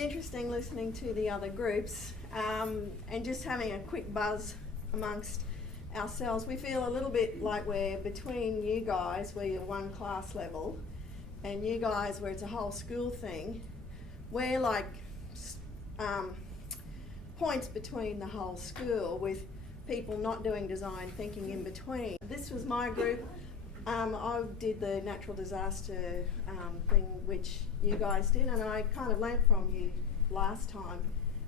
been interesting listening to the other groups and just having a quick buzz amongst ourselves. We feel a little bit like we're between you guys, where you're one class level, and you guys, where it's a whole school thing. We're like points between the whole school, with people not doing design thinking in between. This was my group. I did the natural disaster thing which you guys did, and I kind of learnt from you last time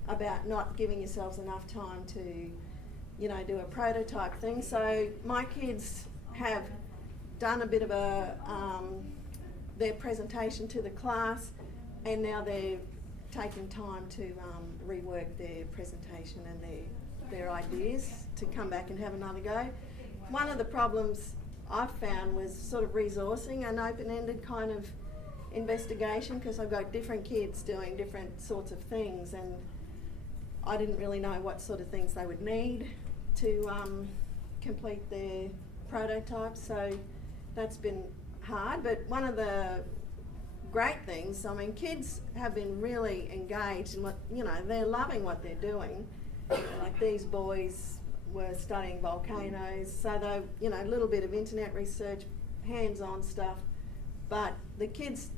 about not giving yourselves enough time to, you know, do a prototype thing. So my kids have done a bit of a their presentation to the class, and now they're taking time to rework their presentation and their ideas to come back and have another go. One of the problems I found was sort of resourcing an open-ended kind of investigation, because I've got different kids doing different sorts of things, and I didn't really know what sort of things they would need to complete their prototypes, so that's been hard. But one of the great things, I mean, kids have been really engaged in what, you know, they're loving what they're doing. Like these boys were studying volcanoes, so they, you know, a little bit of internet research, hands-on stuff, but the kids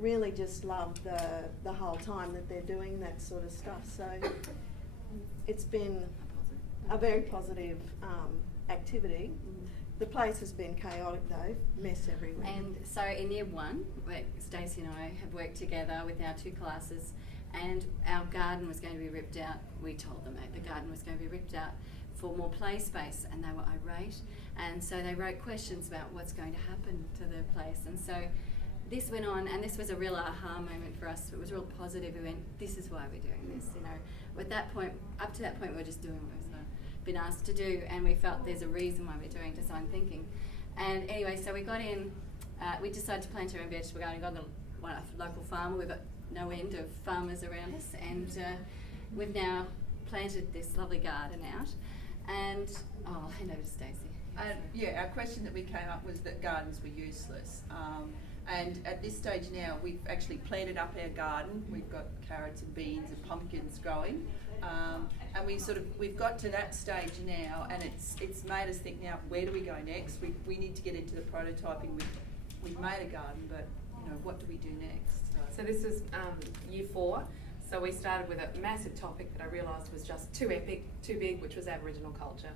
really just love the whole time that they're doing that sort of stuff. So it's been a very positive activity. The place has been chaotic though, mess everywhere. And so in year one, Stacey and I have worked together with our two classes, and our garden was going to be ripped out. We told them that the garden was going to be ripped out for more play space, and they were irate, and so they wrote questions about what's going to happen to the place. And so this went on, and this was a real aha moment for us. It was real positive. We went, this is why we're doing this, you know. At that point, up to that point, we were just doing what we've been asked to do, and we felt there's a reason why we're doing design thinking. And anyway, so we got in, we decided to plant our own vegetable garden. We got a local farmer. We've got no end of farmers around us, and we've now planted this lovely garden out. And I'll hand over to Stacey. Yeah, our question that we came up was that gardens were useless. And at this stage now, we've actually planted up our garden. We've got carrots and beans and pumpkins growing. And we've got to that stage now, and it's made us think now, where do we go next? We need to get into the prototyping. We've made a garden, but you know, what do we do next? So this was year 4. So we started with a massive topic that I realised was just too epic, too big, which was Aboriginal culture.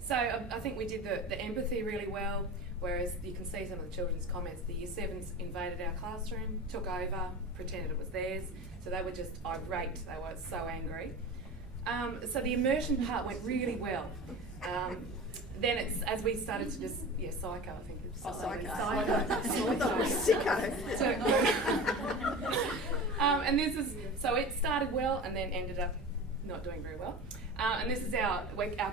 So I think we did the empathy really well, whereas you can see some of the children's comments. The year 7s invaded our classroom, took over, pretended it was theirs. So they were just irate, they were so angry. So the immersion part went really well. Then it's, as we started to just, psycho, I think. And this is, so it started well and then ended up not doing very well. And this is our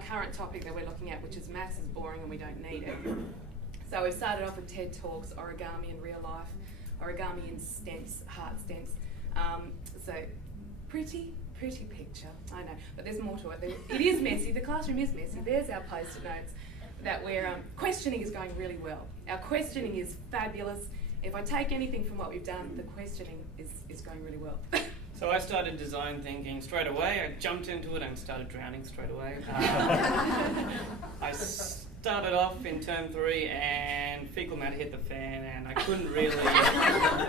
current topic that we're looking at, which is maths is boring and we don't need it. So we started off with TED Talks, origami in real life, origami in stents, heart stents. So pretty picture, I know, but there's more to it. It is messy, the classroom is messy. There's our post-it notes that we're, questioning is going really well. Our questioning is fabulous. If I take anything from what we've done, the questioning is going really well. So I started design thinking straight away. I jumped into it and started drowning straight away. I started off in term 3 and fecal matter hit the fan, and I couldn't really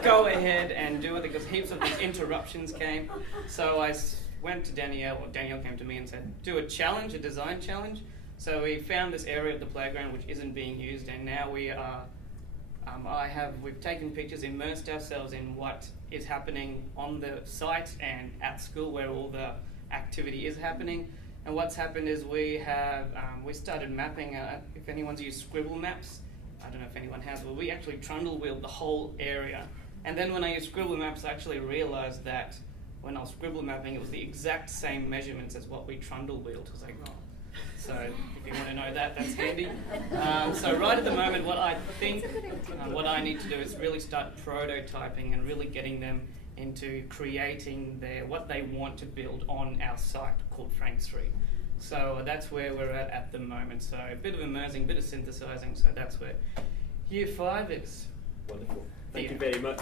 go ahead and do it because heaps of these interruptions came. So I went to Danielle came to me and said, do a challenge, a design challenge. So we found this area of the playground which isn't being used, and now we are, we've taken pictures, immersed ourselves in what is happening on the site and at school where all the activity is happening. And what's happened is we started mapping, if anyone's used Scribble Maps, I don't know if anyone has, but we actually trundle wheeled the whole area. And then when I used Scribble Maps, I actually realized that when I was scribble mapping, it was the exact same measurements as what we trundle wheeled. I was like, oh. So if you want to know that, that's handy. So right at the moment, what I think, what I need to do is really start prototyping and really getting them into creating what they want to build on our site called Frank Street. So that's where we're at the moment. So a bit of immersing, a bit of synthesizing. So that's where year 5 is. Wonderful. Thank you very much.